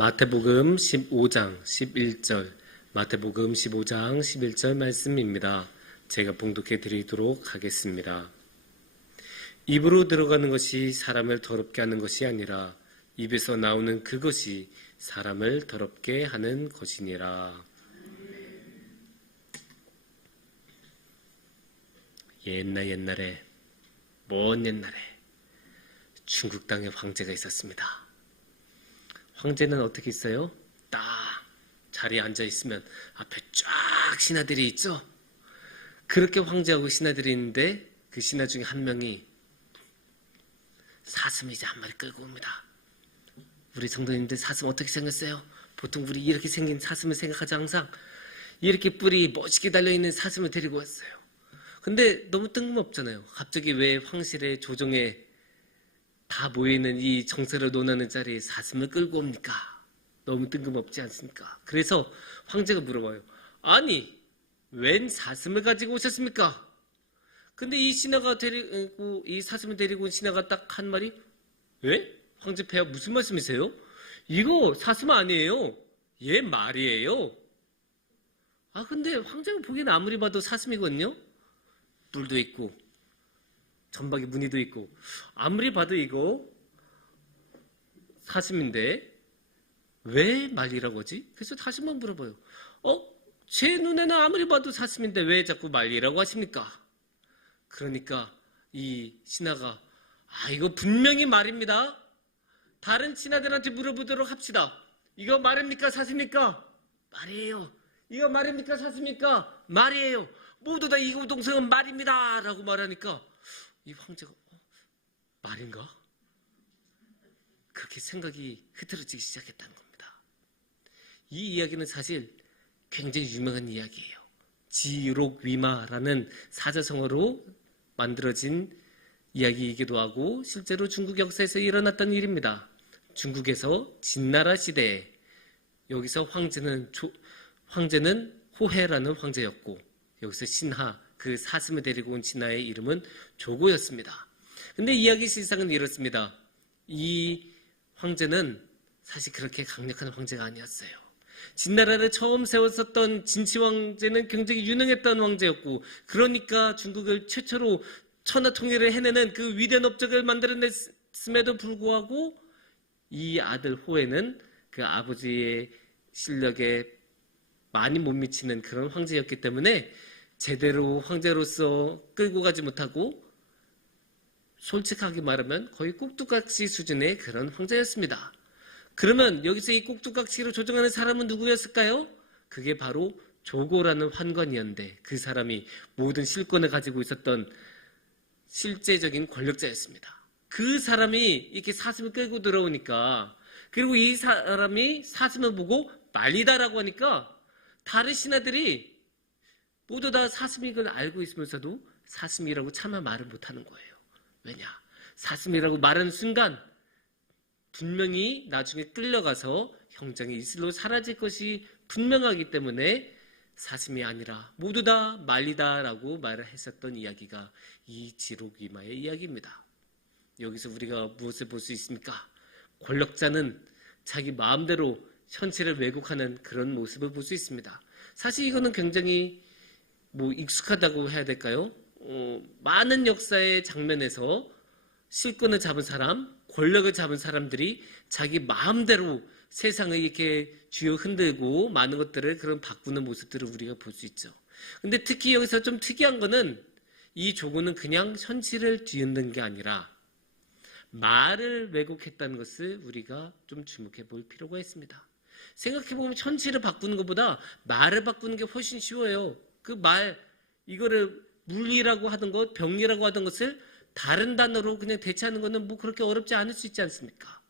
마태복음 15장 11절, 마태복음 15장 11절 말씀입니다. 제가 봉독해 드리도록 하겠습니다. 입으로 들어가는 것이 사람을 더럽게 하는 것이 아니라 입에서 나오는 그것이 사람을 더럽게 하는 것이니라. 옛날에 먼 옛날에 중국 땅에 황제가 있었습니다. 황제는 어떻게 있어요? 딱 자리에 앉아 있으면 앞에 쫙 신하들이 있죠. 그렇게 황제하고 신하들이 있는데 그 신하 중에 한 명이 사슴이 이제 한 마리 끌고 옵니다. 우리 성도님들 사슴 어떻게 생겼어요? 보통 우리 이렇게 생긴 사슴을 생각하죠. 항상 이렇게 뿔이 멋있게 달려있는 사슴을 데리고 왔어요. 근데 너무 뜬금없잖아요. 갑자기 왜 황실의 조정에 다 모이는 이 정세를 논하는 자리에 사슴을 끌고 옵니까? 너무 뜬금없지 않습니까? 그래서 황제가 물어봐요. 아니, 웬 사슴을 가지고 오셨습니까? 근데 이 신하가 데리고, 이 사슴을 데리고 온 신하가 딱 한 마리? 왜? 황제 폐하 무슨 말씀이세요? 이거 사슴 아니에요. 얘 말이에요. 아, 근데 황제가 보기에는 아무리 봐도 사슴이거든요? 뿔도 있고 점박이 무늬도 있고 아무리 봐도 이거 사슴인데 왜 말이라고 하지? 그래서 다시 한번 물어봐요. 제 눈에는 아무리 봐도 사슴인데 왜 자꾸 말이라고 하십니까? 그러니까 이 신하가 이거 분명히 말입니다. 다른 신하들한테 물어보도록 합시다. 이거 말입니까? 사슴입니까? 말이에요. 이거 말입니까? 사슴입니까? 말이에요. 모두 다 이 동생은 말입니다 라고 말하니까 이 황제가 말인가? 그렇게 생각이 흐트러지기 시작했다는 겁니다. 이 이야기는 사실 굉장히 유명한 이야기예요. 지록위마라는 사자성어로 만들어진 이야기이기도 하고 실제로 중국 역사에서 일어났던 일입니다. 중국에서 진나라 시대에 여기서 황제는 호해라는 황제였고 여기서 신하, 그 사슴을 데리고 온 신하의 이름은 조고였습니다. 근데 이야기 실상은 이렇습니다. 이 황제는 사실 그렇게 강력한 황제가 아니었어요. 진나라를 처음 세웠었던 진치 황제는 굉장히 유능했던 황제였고 그러니까 중국을 최초로 천하통일을 해내는 그 위대한 업적을 만들어냈음에도 불구하고 이 아들 호해는 그 아버지의 실력에 많이 못 미치는 그런 황제였기 때문에 제대로 황제로서 끌고 가지 못하고 솔직하게 말하면 거의 꼭두각시 수준의 그런 황제였습니다. 그러면 여기서 이 꼭두각시로 조정하는 사람은 누구였을까요? 그게 바로 조고라는 환관이었는데 그 사람이 모든 실권을 가지고 있었던 실제적인 권력자였습니다. 그 사람이 이렇게 사슴을 끌고 들어오니까 그리고 이 사람이 사슴을 보고 말리다라고 하니까 다른 신하들이 모두 다 사슴인 걸 알고 있으면서도 사슴이라고 차마 말을 못하는 거예요. 왜냐? 사슴이라고 말하는 순간 분명히 나중에 끌려가서 형장의 이슬로 사라질 것이 분명하기 때문에 사슴이 아니라 모두 다 말리다라고 말을 했었던 이야기가 이 지록위마의 이야기입니다. 여기서 우리가 무엇을 볼 수 있습니까? 권력자는 자기 마음대로 현실을 왜곡하는 그런 모습을 볼 수 있습니다. 사실 이거는 굉장히 익숙하다고 해야 될까요? 많은 역사의 장면에서 실권을 잡은 사람, 권력을 잡은 사람들이 자기 마음대로 세상을 이렇게 쥐어 흔들고 많은 것들을 그런 바꾸는 모습들을 우리가 볼 수 있죠. 근데 특히 여기서 좀 특이한 거는 이 조고는 그냥 현실을 뒤흔든 게 아니라 말을 왜곡했다는 것을 우리가 좀 주목해 볼 필요가 있습니다. 생각해보면 현실을 바꾸는 것보다 말을 바꾸는 게 훨씬 쉬워요. 그 말, 이거를 물리라고 하던 것, 병리라고 하던 것을 다른 단어로 그냥 대체하는 것은 그렇게 어렵지 않을 수 있지 않습니까?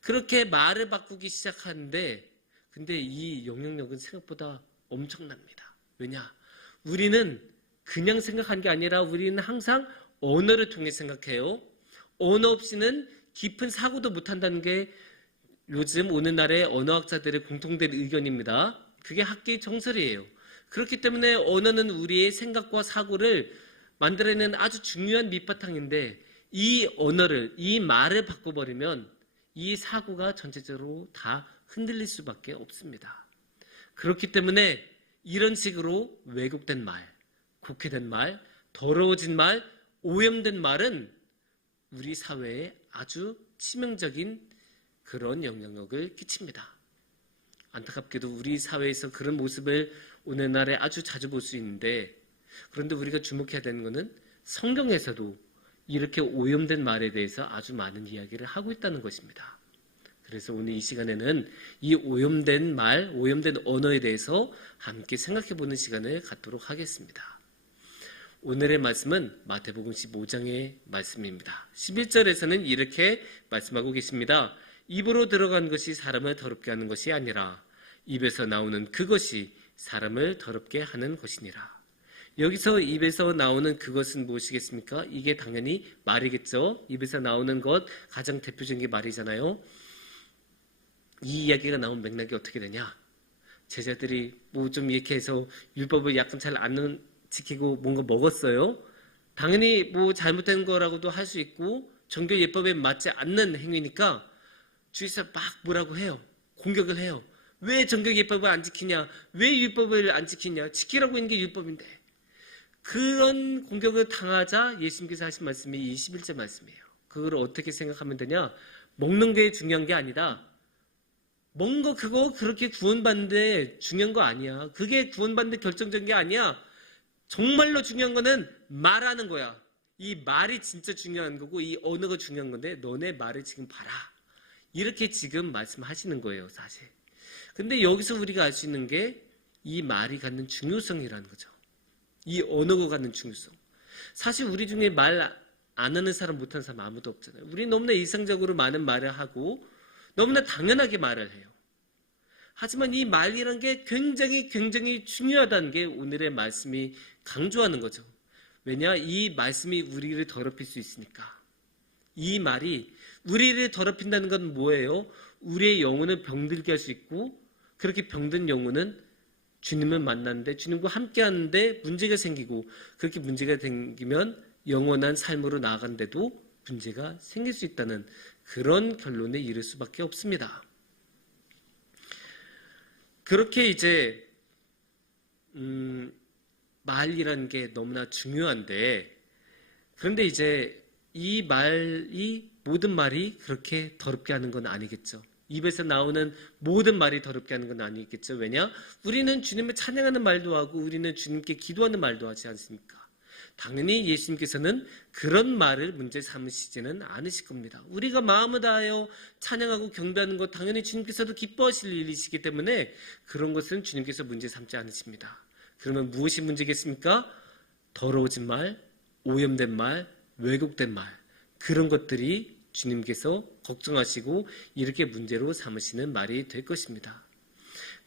그렇게 말을 바꾸기 시작하는데 근데 이 영향력은 생각보다 엄청납니다. 왜냐? 우리는 그냥 생각한 게 아니라 우리는 항상 언어를 통해 생각해요. 언어 없이는 깊은 사고도 못한다는 게 요즘 오늘날의 언어학자들의 공통된 의견입니다. 그게 학계의 정설이에요. 그렇기 때문에 언어는 우리의 생각과 사고를 만들어내는 아주 중요한 밑바탕인데 이 언어를, 이 말을 바꿔버리면 이 사고가 전체적으로 다 흔들릴 수밖에 없습니다. 그렇기 때문에 이런 식으로 왜곡된 말, 곡해된 말, 더러워진 말, 오염된 말은 우리 사회에 아주 치명적인 그런 영향력을 끼칩니다. 안타깝게도 우리 사회에서 그런 모습을 오늘날에 아주 자주 볼 수 있는데, 그런데 우리가 주목해야 되는 것은 성경에서도 이렇게 오염된 말에 대해서 아주 많은 이야기를 하고 있다는 것입니다. 그래서 오늘 이 시간에는 이 오염된 말, 오염된 언어에 대해서 함께 생각해보는 시간을 갖도록 하겠습니다. 오늘의 말씀은 마태복음 15장의 말씀입니다. 11절에서는 이렇게 말씀하고 계십니다. 입으로 들어간 것이 사람을 더럽게 하는 것이 아니라 입에서 나오는 그것이 사람을 더럽게 하는 것이니라. 여기서 입에서 나오는 그것은 무엇이겠습니까? 이게 당연히 말이겠죠. 입에서 나오는 것, 가장 대표적인 게 말이잖아요. 이 이야기가 나온 맥락이 어떻게 되냐? 제자들이 뭐 좀 이렇게 해서 율법을 약간 잘 안 지키고 뭔가 먹었어요. 당연히 뭐 잘못된 거라고도 할 수 있고 정교 예법에 맞지 않는 행위니까 주위에서 막 뭐라고 해요. 공격을 해요. 왜 정교 예법을 안 지키냐? 왜 율법을 안 지키냐? 지키라고 있는 게 율법인데. 그런 공격을 당하자 예수님께서 하신 말씀이 21절 말씀이에요. 그걸 어떻게 생각하면 되냐? 먹는 게 중요한 게 아니다. 먹는 거 그거 그렇게 구원받는데 중요한 거 아니야. 그게 구원받는 결정적인 게 아니야. 정말로 중요한 거는 말하는 거야. 이 말이 진짜 중요한 거고 이 언어가 중요한 건데 너네 말을 지금 봐라. 이렇게 지금 말씀하시는 거예요, 사실. 근데 여기서 우리가 알 수 있는 게 이 말이 갖는 중요성이라는 거죠. 이 언어가 갖는 중요성. 사실 우리 중에 말 안 하는 사람, 못하는 사람 아무도 없잖아요. 우리 너무나 일상적으로 많은 말을 하고 너무나 당연하게 말을 해요. 하지만 이 말이라는 게 굉장히 중요하다는 게 오늘의 말씀이 강조하는 거죠. 왜냐? 이 말씀이 우리를 더럽힐 수 있으니까. 이 말이 우리를 더럽힌다는 건 뭐예요? 우리의 영혼을 병들게 할 수 있고, 그렇게 병든 영혼은 주님을 만났는데 주님과 함께 하는데 문제가 생기고, 그렇게 문제가 생기면 영원한 삶으로 나아간데도 문제가 생길 수 있다는 그런 결론에 이를 수밖에 없습니다. 그렇게 이제 말이라는 게 너무나 중요한데, 그런데 이제 이 말이, 모든 말이 그렇게 더럽게 하는 건 아니겠죠. 입에서 나오는 모든 말이 더럽게 하는 건 아니겠죠. 왜냐? 우리는 주님을 찬양하는 말도 하고 우리는 주님께 기도하는 말도 하지 않습니까? 당연히 예수님께서는 그런 말을 문제 삼으시지는 않으실 겁니다. 우리가 마음을 다하여 찬양하고 경배하는 것 당연히 주님께서도 기뻐하실 일이시기 때문에 그런 것은 주님께서 문제 삼지 않으십니다. 그러면 무엇이 문제겠습니까? 더러워진 말, 오염된 말, 왜곡된 말, 그런 것들이 주님께서 걱정하시고 이렇게 문제로 삼으시는 말이 될 것입니다.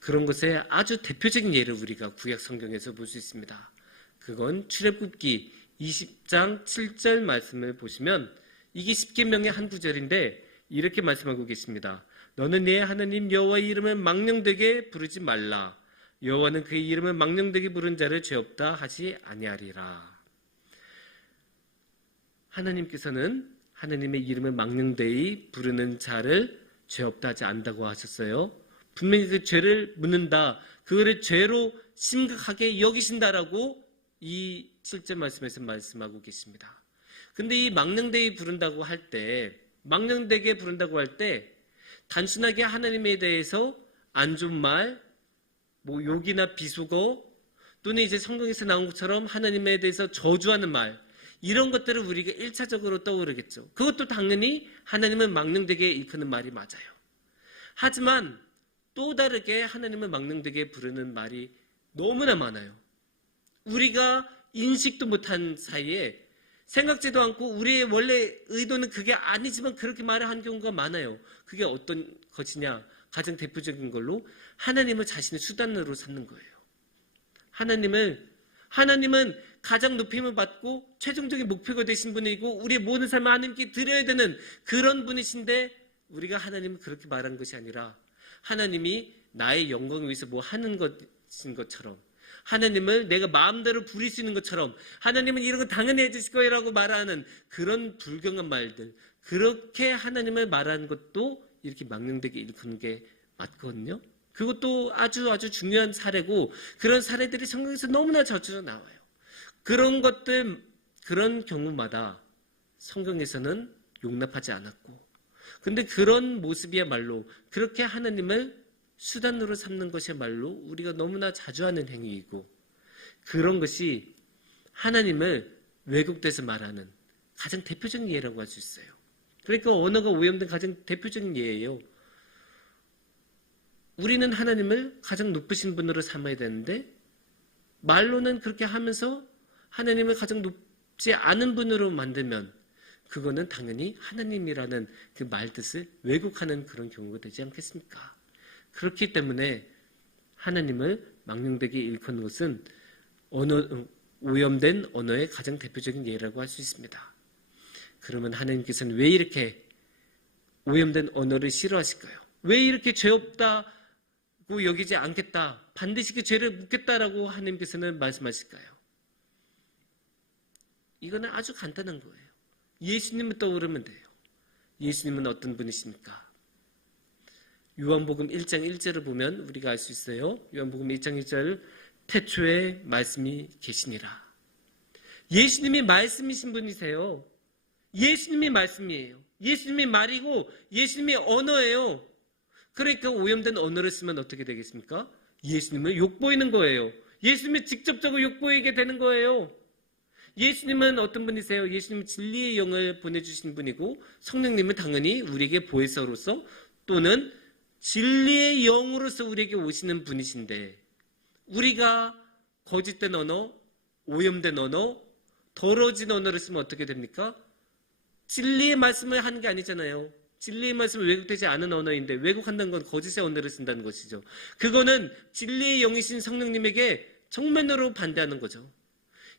그런 것의 아주 대표적인 예를 우리가 구약 성경에서 볼 수 있습니다. 그건 출애굽기 20장 7절 말씀을 보시면 이게 십계명의 한 구절인데 이렇게 말씀하고 계십니다. 너는 네 하나님 여호와의 이름을 망령되게 부르지 말라. 여호와는 그의 이름을 망령되게 부른 자를 죄 없다 하지 아니하리라. 하나님께서는 하나님의 이름을 망령되이 부르는 자를 죄 없다 하지 않는다고 하셨어요. 분명히 그 죄를 묻는다, 그거를 죄로 심각하게 여기신다라고 이 7절 말씀에서 말씀하고 계십니다. 근데 이 망령되이 부른다고 할 때, 망령되게 부른다고 할 때 단순하게 하나님에 대해서 안 좋은 말, 뭐 욕이나 비속어, 또는 이제 성경에서 나온 것처럼 하나님에 대해서 저주하는 말, 이런 것들을 우리가 1차적으로 떠오르겠죠. 그것도 당연히 하나님을 망령되게 일컫는 말이 맞아요. 하지만 또 다르게 하나님을 망령되게 부르는 말이 너무나 많아요. 우리가 인식도 못한 사이에 생각지도 않고 우리의 원래 의도는 그게 아니지만 그렇게 말을 한 경우가 많아요. 그게 어떤 것이냐? 가장 대표적인 걸로 하나님을 자신의 수단으로 삼는 거예요. 하나님은 가장 높임을 받고 최종적인 목표가 되신 분이고 우리의 모든 삶을 하나님께 드려야 되는 그런 분이신데, 우리가 하나님을 그렇게 말한 것이 아니라 하나님이 나의 영광을 위해서 뭐 하는 것인 것처럼, 하나님을 내가 마음대로 부릴 수 있는 것처럼, 하나님은 이런 거 당연히 해주실 거라고 말하는 그런 불경한 말들, 그렇게 하나님을 말하는 것도 이렇게 망령되게 일컫는 게 맞거든요. 그것도 아주 중요한 사례고 그런 사례들이 성경에서 너무나 자주 나와요. 그런 것들, 그런 경우마다 성경에서는 용납하지 않았고, 근데 그런 모습이야말로 그렇게 하나님을 수단으로 삼는 것이야말로 우리가 너무나 자주 하는 행위이고, 그런 것이 하나님을 왜곡돼서 말하는 가장 대표적인 예라고 할 수 있어요. 그러니까 언어가 오염된 가장 대표적인 예예요. 우리는 하나님을 가장 높으신 분으로 삼아야 되는데 말로는 그렇게 하면서 하나님을 가장 높지 않은 분으로 만들면 그거는 당연히 하나님이라는 그 말뜻을 왜곡하는 그런 경우가 되지 않겠습니까? 그렇기 때문에 하나님을 망령되게 일컫는 것은 오염된 언어의 가장 대표적인 예라고 할 수 있습니다. 그러면 하나님께서는 왜 이렇게 오염된 언어를 싫어하실까요? 왜 이렇게 죄 없다고 여기지 않겠다, 반드시 그 죄를 묻겠다라고 하나님께서는 말씀하실까요? 이거는 아주 간단한 거예요. 예수님을 떠오르면 돼요. 예수님은 어떤 분이십니까? 요한복음 1장 1절을 보면 우리가 알 수 있어요. 요한복음 1장 1절, 태초에 말씀이 계시니라. 예수님이 말씀이신 분이세요. 예수님이 말씀이에요. 예수님이 말이고 예수님이 언어예요. 그러니까 오염된 언어를 쓰면 어떻게 되겠습니까? 예수님을 욕보이는 거예요. 예수님이 직접적으로 욕보이게 되는 거예요. 예수님은 어떤 분이세요? 예수님은 진리의 영을 보내주신 분이고 성령님은 당연히 우리에게 보혜사로서 또는 진리의 영으로서 우리에게 오시는 분이신데, 우리가 거짓된 언어, 오염된 언어, 더러워진 언어를 쓰면 어떻게 됩니까? 진리의 말씀을 하는 게 아니잖아요. 진리의 말씀은 왜곡되지 않은 언어인데 왜곡한다는 건 거짓의 언어를 쓴다는 것이죠. 그거는 진리의 영이신 성령님에게 정면으로 반대하는 거죠.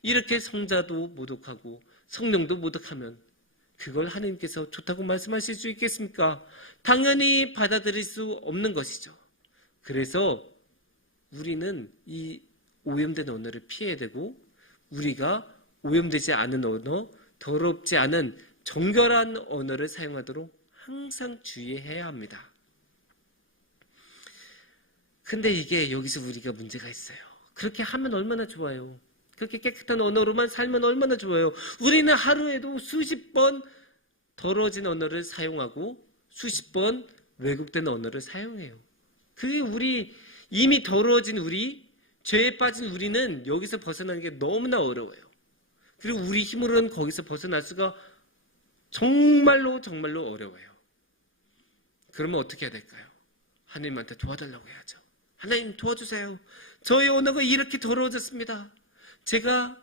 이렇게 성자도 모독하고 성령도 모독하면 그걸 하나님께서 좋다고 말씀하실 수 있겠습니까? 당연히 받아들일 수 없는 것이죠. 그래서 우리는 이 오염된 언어를 피해야 되고, 우리가 오염되지 않은 언어, 더럽지 않은 정결한 언어를 사용하도록 항상 주의해야 합니다. 근데 이게 여기서 우리가 문제가 있어요. 그렇게 하면 얼마나 좋아요. 그렇게 깨끗한 언어로만 살면 얼마나 좋아요. 우리는 하루에도 수십 번 더러워진 언어를 사용하고 수십 번 왜곡된 언어를 사용해요. 그게 우리 이미 더러워진 우리, 죄에 빠진 우리는 여기서 벗어나는 게 너무나 어려워요. 그리고 우리 힘으로는 거기서 벗어날 수가 정말로 어려워요. 그러면 어떻게 해야 될까요? 하나님한테 도와달라고 해야죠. 하나님 도와주세요. 저의 언어가 이렇게 더러워졌습니다. 제가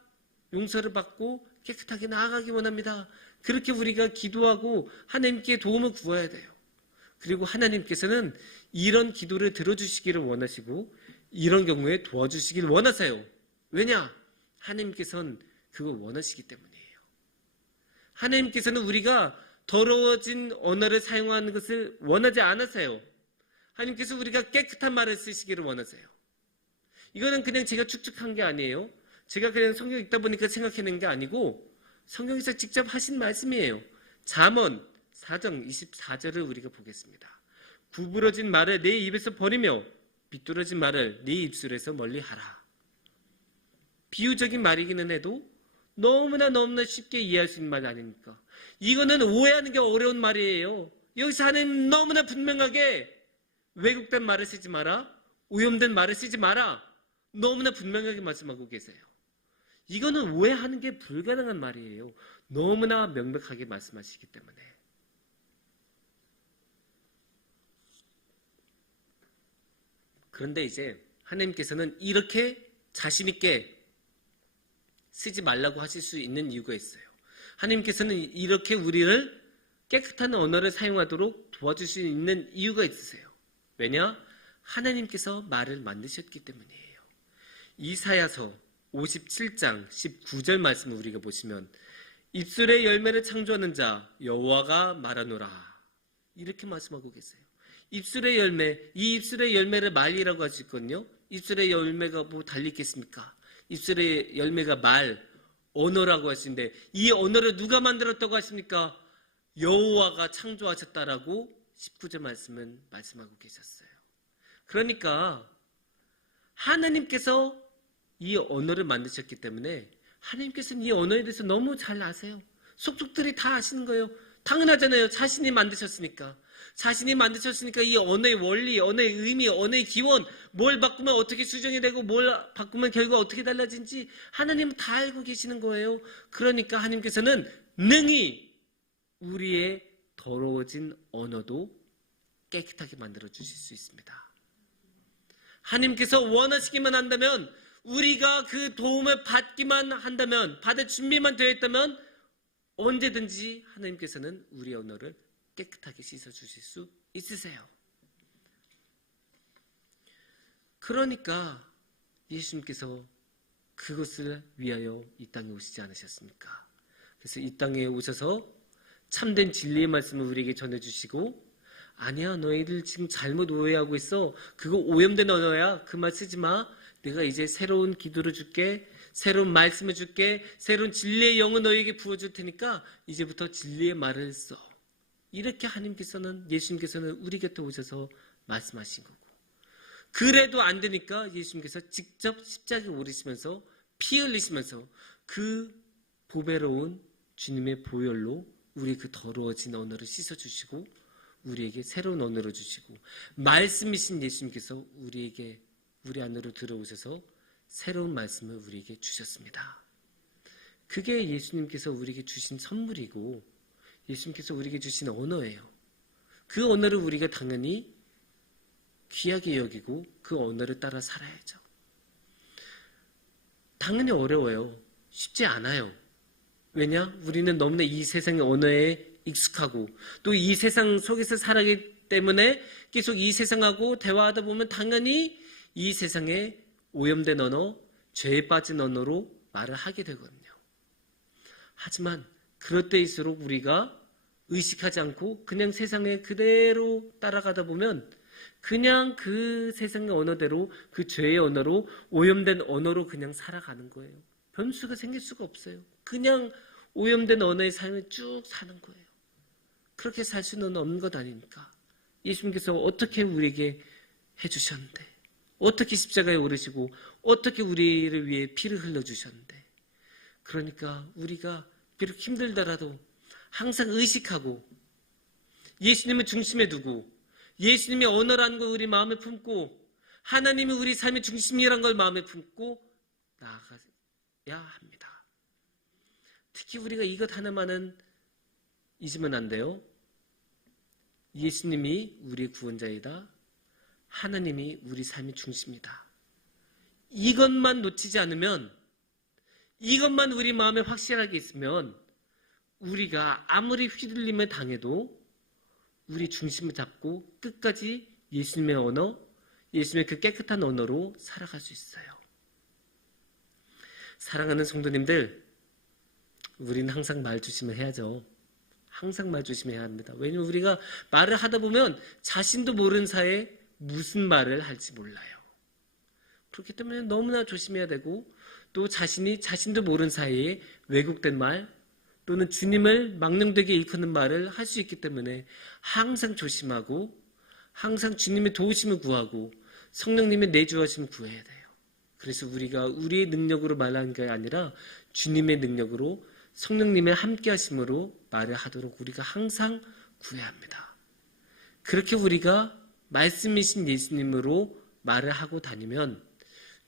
용서를 받고 깨끗하게 나아가기 원합니다. 그렇게 우리가 기도하고 하나님께 도움을 구해야 돼요. 그리고 하나님께서는 이런 기도를 들어주시기를 원하시고 이런 경우에 도와주시기를 원하세요. 왜냐? 하나님께서는 그걸 원하시기 때문이에요. 하나님께서는 우리가 더러워진 언어를 사용하는 것을 원하지 않으세요. 하나님께서 우리가 깨끗한 말을 쓰시기를 원하세요. 이거는 그냥 제가 축축한 게 아니에요. 제가 그냥 성경 읽다 보니까 생각해낸 게 아니고 성경에서 직접 하신 말씀이에요. 잠언 4장 24절을 우리가 보겠습니다. 구부러진 말을 내 입에서 버리며 비뚤어진 말을 네 입술에서 멀리하라. 비유적인 말이기는 해도 너무나 쉽게 이해할 수 있는 말 아닙니까? 이거는 오해하는 게 어려운 말이에요. 여기서 하나님 너무나 분명하게 왜곡된 말을 쓰지 마라, 오염된 말을 쓰지 마라, 너무나 분명하게 말씀하고 계세요. 이거는 오해하는 게 불가능한 말이에요. 너무나 명백하게 말씀하시기 때문에. 그런데 이제 하나님께서는 이렇게 자신 있게 쓰지 말라고 하실 수 있는 이유가 있어요. 하나님께서는 이렇게 우리를 깨끗한 언어를 사용하도록 도와줄 수 있는 이유가 있으세요. 왜냐? 하나님께서 말을 만드셨기 때문이에요. 이사야서 57장 19절 말씀을 우리가 보시면 입술의 열매를 창조하는 자 여호와가 말하노라, 이렇게 말씀하고 계세요. 입술의 열매, 이 입술의 열매를 말이라고 할 수 있거든요. 입술의 열매가 뭐 달리 있겠습니까? 입술의 열매가 말, 언어라고 할 수 있는데 이 언어를 누가 만들었다고 하십니까? 여호와가 창조하셨다라고 19절 말씀은 말씀하고 계셨어요. 그러니까 하나님께서 이 언어를 만드셨기 때문에 하나님께서는 이 언어에 대해서 너무 잘 아세요. 속속들이 다 아시는 거예요. 당연하잖아요. 자신이 만드셨으니까. 자신이 만드셨으니까 이 언어의 원리, 언어의 의미, 언어의 기원, 뭘 바꾸면 어떻게 수정이 되고 뭘 바꾸면 결과가 어떻게 달라진지 하나님은 다 알고 계시는 거예요. 그러니까 하나님께서는 능히 우리의 더러워진 언어도 깨끗하게 만들어 주실 수 있습니다. 하나님께서 원하시기만 한다면, 우리가 그 도움을 받기만 한다면, 받을 준비만 되어 있다면 언제든지 하나님께서는 우리의 언어를 깨끗하게 씻어주실 수 있으세요. 그러니까 예수님께서 그것을 위하여 이 땅에 오시지 않으셨습니까? 그래서 이 땅에 오셔서 참된 진리의 말씀을 우리에게 전해주시고, 아니야, 너희들 지금 잘못 오해하고 있어. 그거 오염된 언어야. 그 말 쓰지 마. 내가 이제 새로운 기도를 줄게. 새로운 말씀을 줄게. 새로운 진리의 영을 너희에게 부어줄 테니까 이제부터 진리의 말을 써. 이렇게 예수님께서는 우리 곁에 오셔서 말씀하신 거고, 그래도 안 되니까 예수님께서 직접 십자가에 오르시면서 피 흘리시면서 그 보배로운 주님의 보혈로 우리 그 더러워진 언어를 씻어주시고 우리에게 새로운 언어를 주시고, 말씀이신 예수님께서 우리 안으로 들어오셔서 새로운 말씀을 우리에게 주셨습니다. 그게 예수님께서 우리에게 주신 선물이고 예수님께서 우리에게 주신 언어예요. 그 언어를 우리가 당연히 귀하게 여기고 그 언어를 따라 살아야죠. 당연히 어려워요. 쉽지 않아요. 왜냐? 우리는 너무나 이 세상의 언어에 익숙하고 또 이 세상 속에서 살아가기 때문에 계속 이 세상하고 대화하다 보면 당연히 이 세상에 오염된 언어, 죄에 빠진 언어로 말을 하게 되거든요. 하지만 그럴 때일수록 우리가 의식하지 않고 그냥 세상에 그대로 따라가다 보면 그냥 그 세상의 언어대로, 그 죄의 언어로, 오염된 언어로 그냥 살아가는 거예요. 변수가 생길 수가 없어요. 그냥 오염된 언어의 삶을 쭉 사는 거예요. 그렇게 살 수는 없는 것 아닙니까? 예수님께서 어떻게 우리에게 해주셨는데, 어떻게 십자가에 오르시고 어떻게 우리를 위해 피를 흘려주셨는데, 그러니까 우리가 비록 힘들더라도 항상 의식하고 예수님을 중심에 두고 예수님의 언어라는 걸 우리 마음에 품고 하나님이 우리 삶의 중심이라는 걸 마음에 품고 나아가야 합니다. 특히 우리가 이것 하나만은 잊으면 안 돼요. 예수님이 우리 구원자이다. 하나님이 우리 삶의 중심이다. 이것만 놓치지 않으면, 이것만 우리 마음에 확실하게 있으면 우리가 아무리 휘둘림을 당해도 우리 중심을 잡고 끝까지 예수님의 언어, 예수님의 그 깨끗한 언어로 살아갈 수 있어요. 사랑하는 성도님들, 우리는 항상 말 조심을 해야죠. 항상 말 조심해야 합니다. 왜냐하면 우리가 말을 하다 보면 자신도 모르는 사이에 무슨 말을 할지 몰라요. 그렇기 때문에 너무나 조심해야 되고, 또 자신도 모르는 사이에 왜곡된 말 또는 주님을 망령되게 일컫는 말을 할 수 있기 때문에 항상 조심하고 항상 주님의 도우심을 구하고 성령님의 내주하심을 구해야 돼요. 그래서 우리가 우리의 능력으로 말하는 게 아니라 주님의 능력으로, 성령님의 함께 하심으로 말을 하도록 우리가 항상 구해야 합니다. 그렇게 우리가 말씀이신 예수님으로 말을 하고 다니면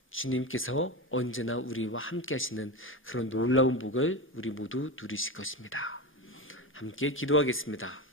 주님께서 언제나 우리와 함께 하시는 그런 놀라운 복을 우리 모두 누리실 것입니다. 함께 기도하겠습니다.